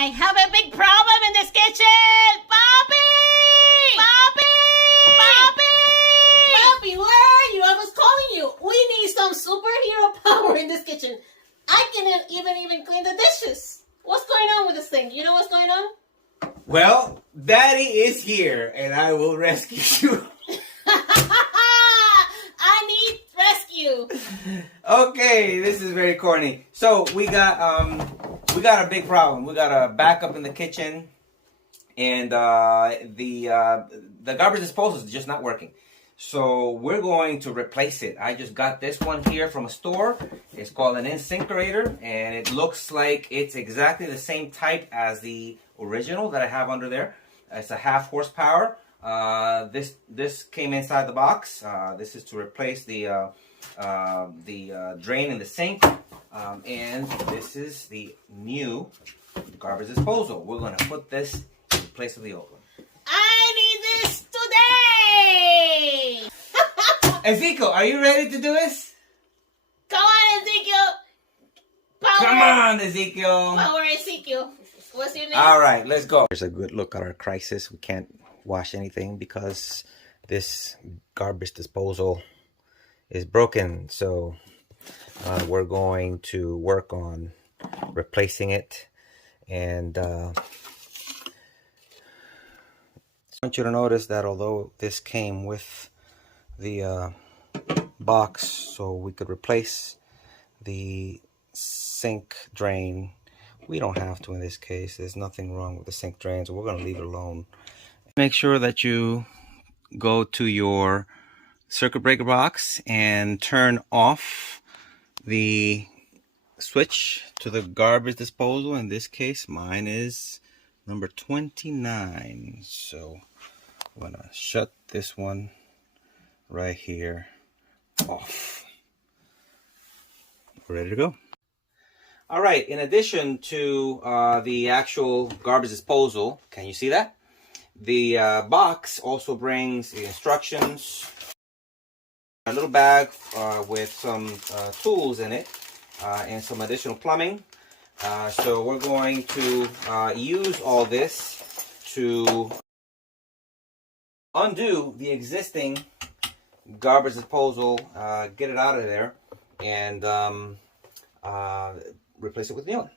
I have a big problem in this kitchen! Bobby! Bobby! Bobby! Bobby, where are you? I was calling you. We need some superhero power in this kitchen. I can't even clean the dishes. What's going on with this thing? You know what's going on? Well, Daddy is here, and I will rescue you. I need rescue. Okay, this is very corny. So we got a big problem. We got a backup in the kitchen, and the garbage disposal is just not working. So we're going to replace it. I just got this one here from a store. It's called an InSinkErator, and it looks like it's exactly the same type as the original that I have under there. It's a 1/2 horsepower. This came inside the box. This is to replace the drain in the sink, and this is the new garbage disposal. We're going to put this in place of the old one. I need this today! Ezekiel, are you ready to do this? Come on, Ezekiel! Power! Come on, Ezekiel! Power Ezekiel. What's your name? All right, let's go. Here's a good look at our crisis. We can't wash anything because this garbage disposal is broken. So we're going to work on replacing it. And I want you to notice that although this came with the box so we could replace the sink drain, we don't have to in this case. There's nothing wrong with the sink drain, so we're going to leave it alone. Make sure that you go to your circuit breaker box and turn off the switch to the garbage disposal. In this case, mine is number 29. So I'm going to shut this one right here off. We're ready to go. All right, in addition to the actual garbage disposal, can you see that? The box also brings the instructions, a little bag with some tools in it, and some additional plumbing. So we're going to use all this to undo the existing garbage disposal, get it out of there, and replace it with a new one.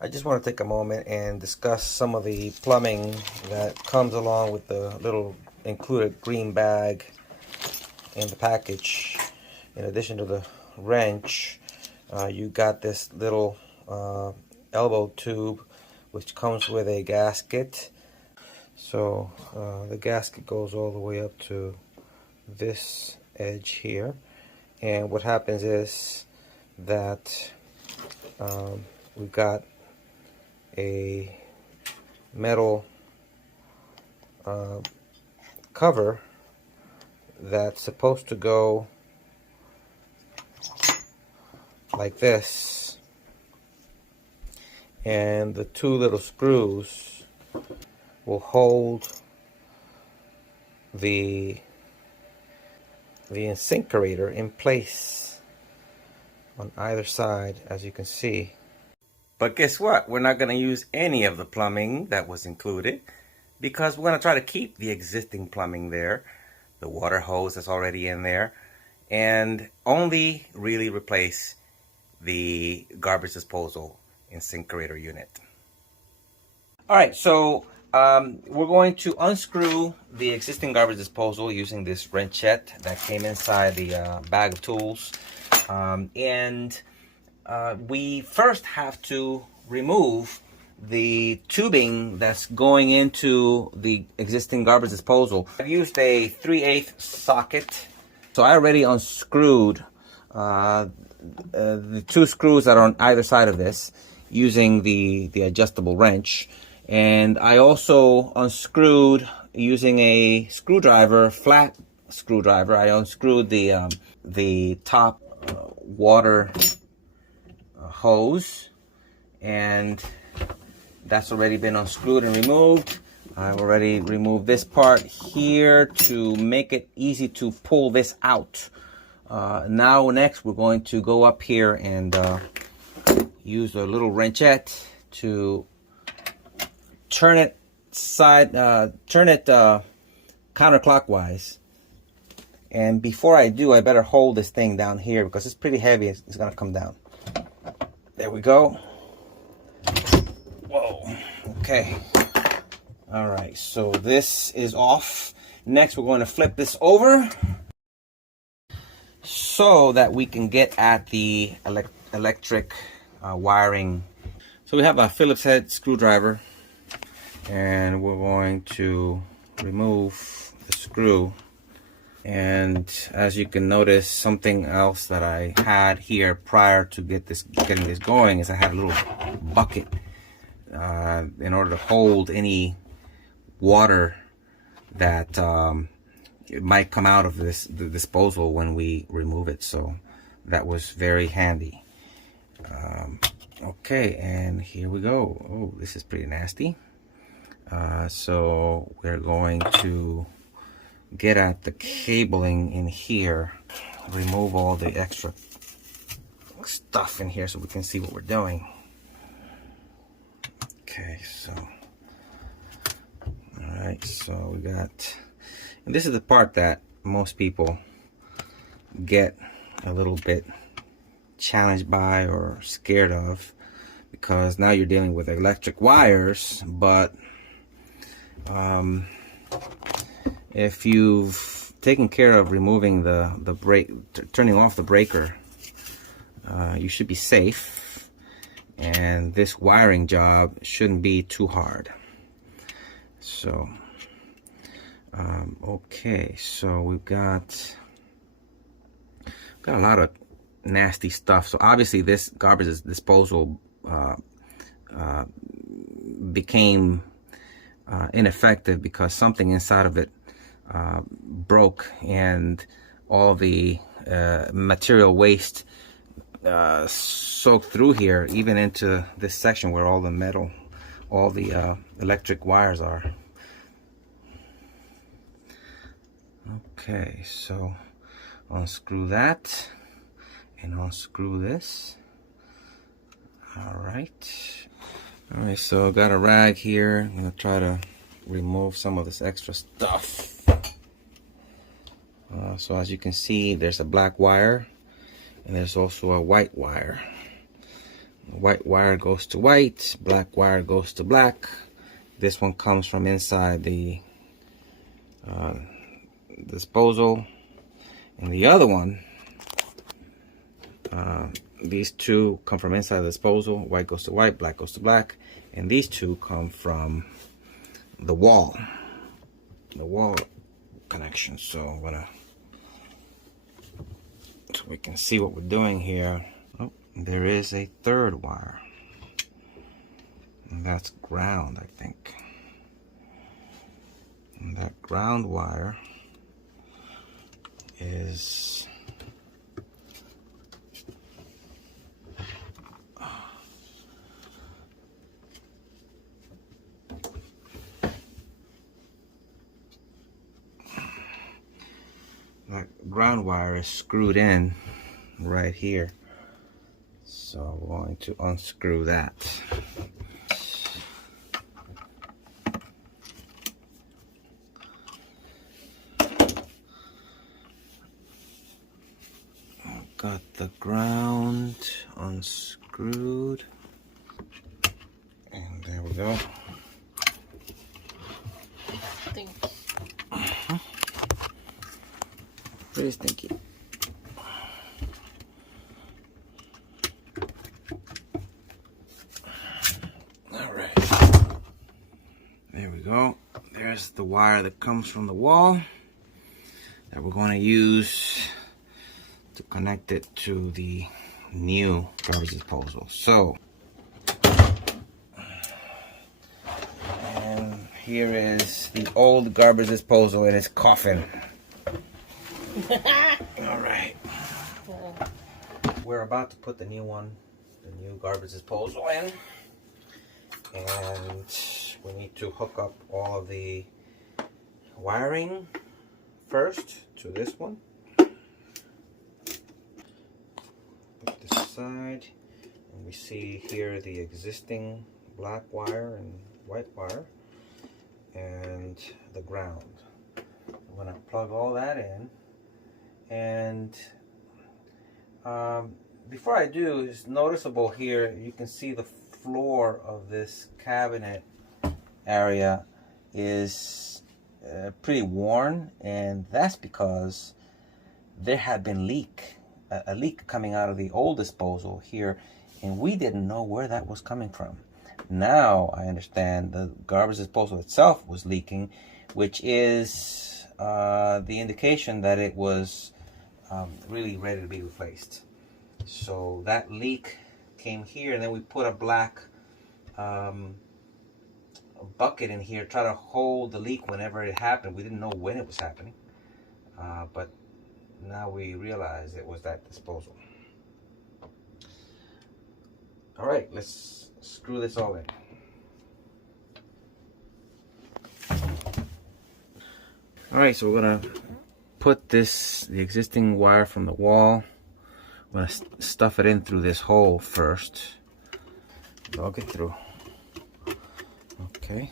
I just want to take a moment and discuss some of the plumbing that comes along with the little included green bag in the package. In addition to the wrench, you got this little elbow tube which comes with a gasket. So the gasket goes all the way up to this edge here, and what happens is that we've got a metal cover that's supposed to go like this, and the two little screws will hold the InSinkErator in place on either side, as you can see. But guess what? We're not going to use any of the plumbing that was included because we're going to try to keep the existing plumbing there, the water hose that's already in there, and only really replace the garbage disposal InSinkErator unit. All right, so we're going to unscrew the existing garbage disposal using this wrenchette that came inside the bag of tools. We first have to remove the tubing that's going into the existing garbage disposal. I've used a 3/8 socket, so I already unscrewed the two screws that are on either side of this using the adjustable wrench, and I also unscrewed using a screwdriver, flat screwdriver. I unscrewed the top water hose, and that's already been unscrewed and removed. I've already removed this part here to make it easy to pull this out. Now next we're going to go up here and use a little wrenchette to turn it counterclockwise. And before I do, I better hold this thing down here because it's pretty heavy. It's gonna come down. There we go. Whoa. Okay. All right. So this is off. Next, we're going to flip this over so that we can get at the electric wiring. So we have a Phillips head screwdriver, and we're going to remove the screw. And as you can notice, something else that I had here prior to getting this going is I had a little bucket in order to hold any water that it might come out of the disposal when we remove it. So that was very handy. Okay, and here we go. Oh, this is pretty nasty. So we're going to get at the cabling in here, remove all the extra stuff in here so we can see what we're doing. Okay, so all right, so we got, and this is the part that most people get a little bit challenged by or scared of, because now you're dealing with electric wires. But if you've taken care of removing the brake, turning off the breaker, you should be safe, and this wiring job shouldn't be too hard. So okay, so we've got a lot of nasty stuff. So obviously this garbage disposal became ineffective because something inside of it broke, and all the material waste soaked through here, even into this section where all the metal, all the electric wires are. Okay, so unscrew that and unscrew this. All right, so I got a rag here. I'm gonna try to remove some of this extra stuff. So as you can see, there's a black wire and there's also a white wire. The white wire goes to white, black wire goes to black. This one comes from inside the disposal, and the other one, these two come from inside the disposal. White goes to white, black goes to black, and these two come from the wall connection. So I'm gonna, so we can see what we're doing here. Oh, there is a third wire, and that's ground, I think. And that ground wire is screwed in right here. So I'm going to unscrew that. Got the ground unscrewed, and there we go. Pretty stinky. All right, there we go. There's the wire that comes from the wall that we're going to use to connect it to the new garbage disposal. So, and here is the old garbage disposal in its coffin. All right, we're about to put the new one, the new garbage disposal in, and we need to hook up all of the wiring first to this one. Put this aside, and we see here the existing black wire and white wire and the ground. I'm gonna plug all that in, and before I do, it's noticeable here, you can see the floor of this cabinet area is pretty worn, and that's because there had been a leak coming out of the old disposal here, and we didn't know where that was coming from. Now I understand the garbage disposal itself was leaking, which is the indication that it was really ready to be replaced. So that leak came here, and then we put a black bucket in here, try to hold the leak whenever it happened. We didn't know when it was happening, but now we realize it was that disposal. All right, let's screw this all in. All right, so we're gonna put the existing wire from the wall, I'm gonna stuff it in through this hole first. I'll get through. Okay.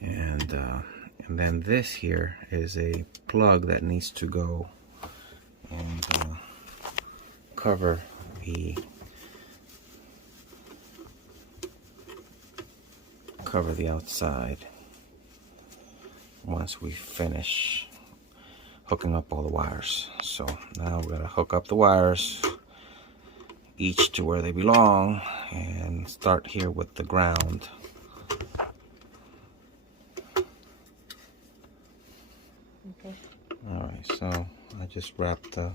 And then this here is a plug that needs to go and cover the outside once we finish hooking up all the wires. So now we're gonna hook up the wires each to where they belong and start here with the ground. Okay. All right, so I just wrapped the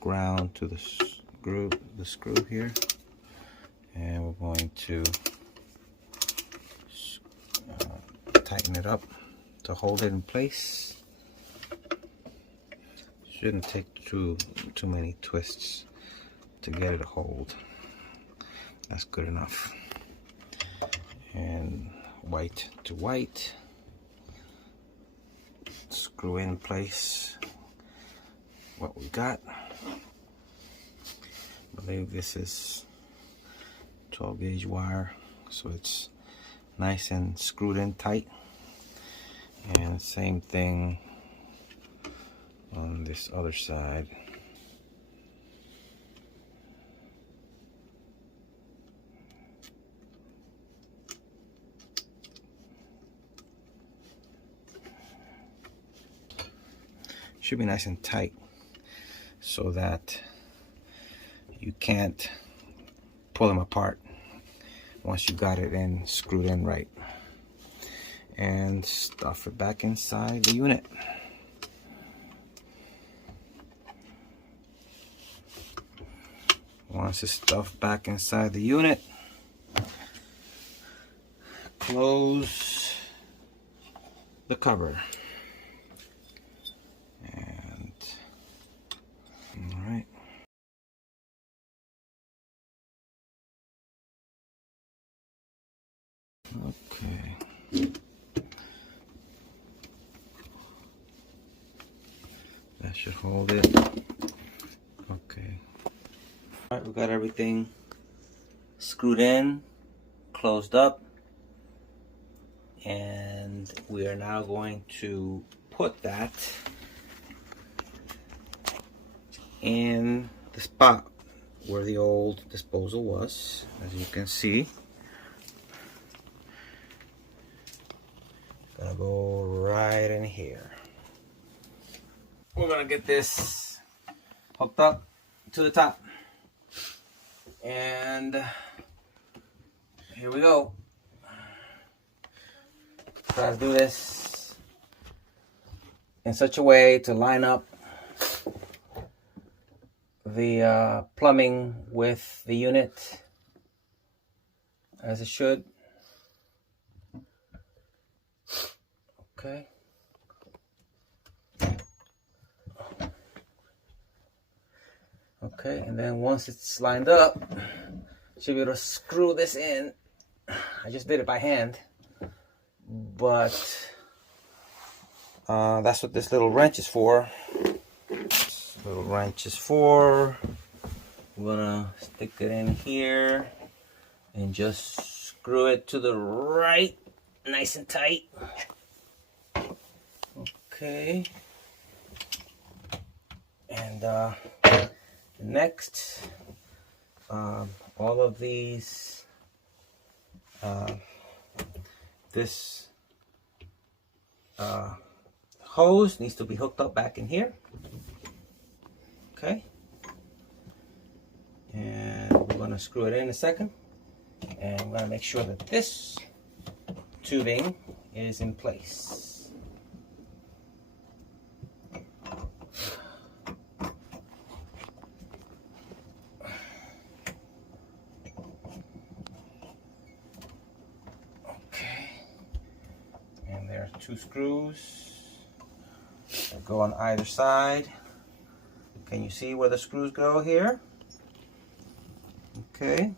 ground to the screw here, and we're going to tighten it up to hold it in place. Shouldn't take too many twists to get it to hold. That's good enough. And white to white, screw in place what we got. I believe this is 12 gauge wire, so it's nice and screwed in tight. And same thing on this other side. Should be nice and tight so that you can't pull them apart once you got it in screwed in right. And stuff it back inside the unit. Once it's stuffed back inside the unit, close the cover. And all right. Okay. That should hold it. Okay. All right, we got everything screwed in, closed up, and we are now going to put that in the spot where the old disposal was, as you can see. Gonna go right in here. We're gonna get this hooked up to the top. And here we go. Try to do this in such a way to line up the plumbing with the unit as it should. Okay. Okay, and then once it's lined up, should be able to screw this in. I just did it by hand, but that's what this little wrench is for. This little wrench is for. We're gonna stick it in here and just screw it to the right, nice and tight. Okay. And next, all of these, this hose needs to be hooked up back in here. Okay. And we're going to screw it in a second. And we're going to make sure that this tubing is in place. There are 2 screws that go on either side. Can you see where the screws go here? Okay.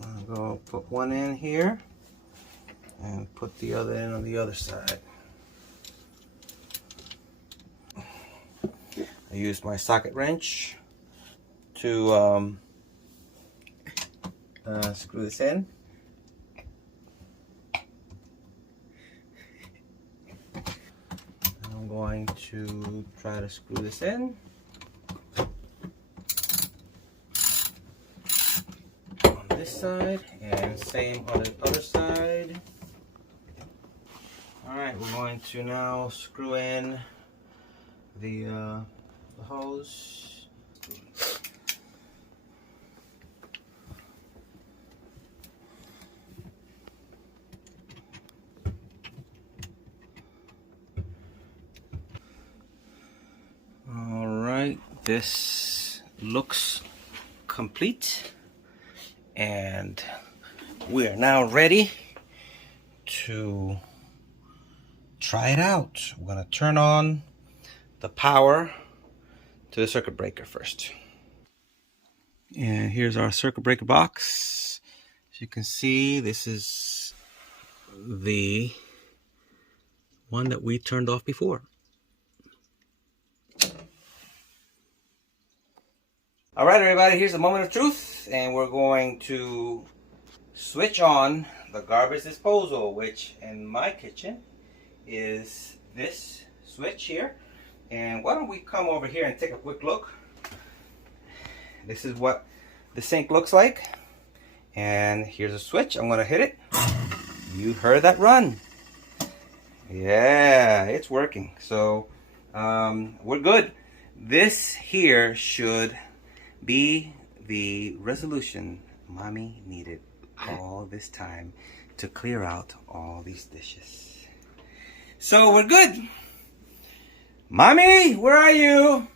I'll go put one in here and put the other in on the other side. I use my socket wrench to screw this in. I'm going to try to screw this in. On this side, and same on the other side. Alright, we're going to now screw in the hose. Alright, this looks complete, and we are now ready to try it out. We're going to turn on the power to the circuit breaker first. And here's our circuit breaker box. As you can see, this is the one that we turned off before. All right, everybody, here's the moment of truth, and we're going to switch on the garbage disposal, which in my kitchen is this switch here. And why don't we come over here and take a quick look. This is what the sink looks like, and here's a switch. I'm gonna hit it. You heard that run. Yeah, it's working. So we're good. This here should be the resolution Mommy needed all this time to clear out all these dishes. So we're good. Mommy, where are you?